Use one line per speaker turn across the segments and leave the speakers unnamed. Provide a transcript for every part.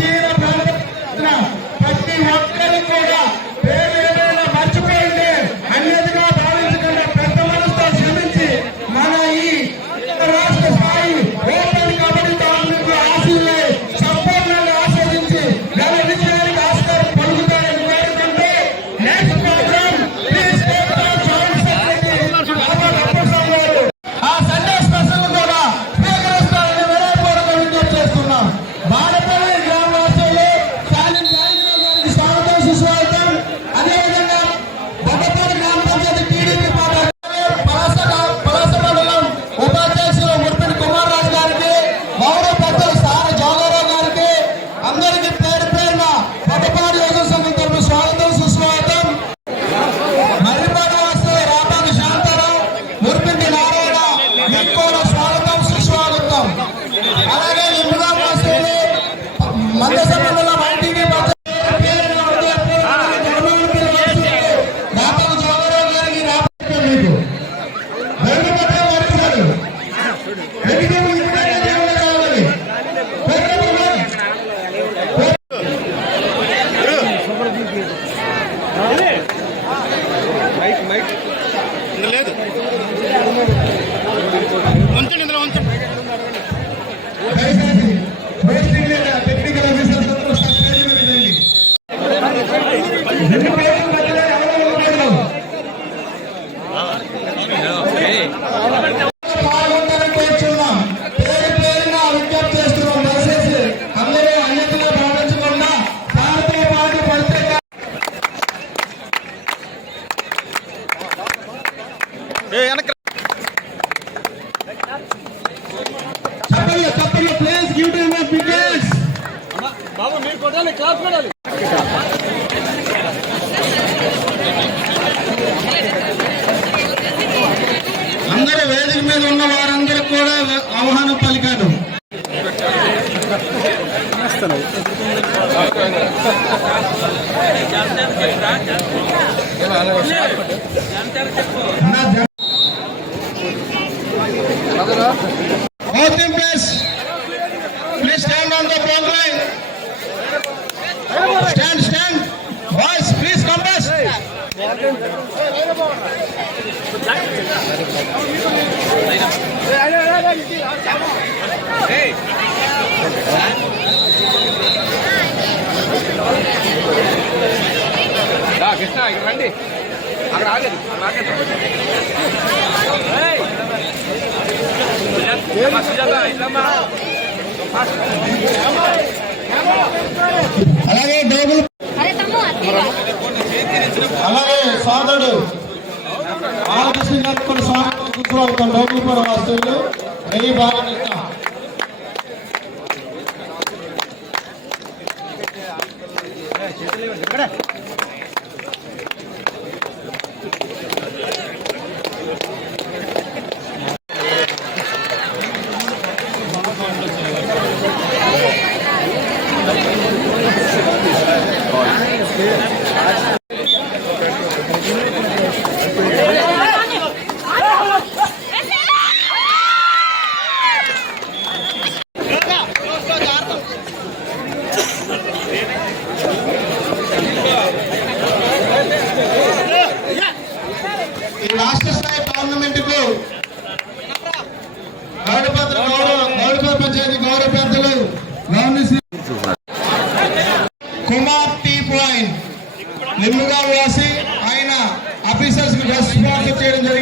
Yeah.
లేదు.
అందరూ వేదిక మీద ఉన్న వారందరూ కూడా ఆహ్వానం పలికాను నా
కృష్ణ ఇక్కడ రండి. అక్కడ ఆగదు
అలాగే
డబ్బులు
అలాగే సోదరుడు బాలకృష్ణ స్వామి కూర్చోవాలి కూడా వస్తువులు. వెయ్యి ఇక్కడ. ఈ రాష్ట్ర స్థాయి పార్లమెంట్కు కుమార్ టీ పాయింట్. నిమ్ముగా వ్యాసి ఆయన ఆఫీసర్స్ రెస్పాన్స్ చేయడం జరిగింది.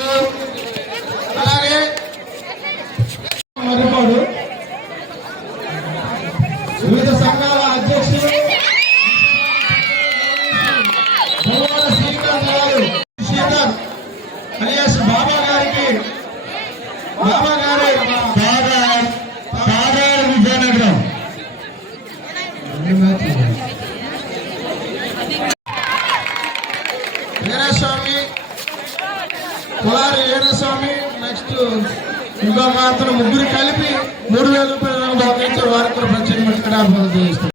వీరస్వామి కులారి వీరస్వామి నెక్స్ట్ ఇంకొక అతను ముగ్గురు కలిపి మూడు వేల రూపాయలు బహుకరించారు వారికి కూడా ప్రత్యేకమైన చేస్తారు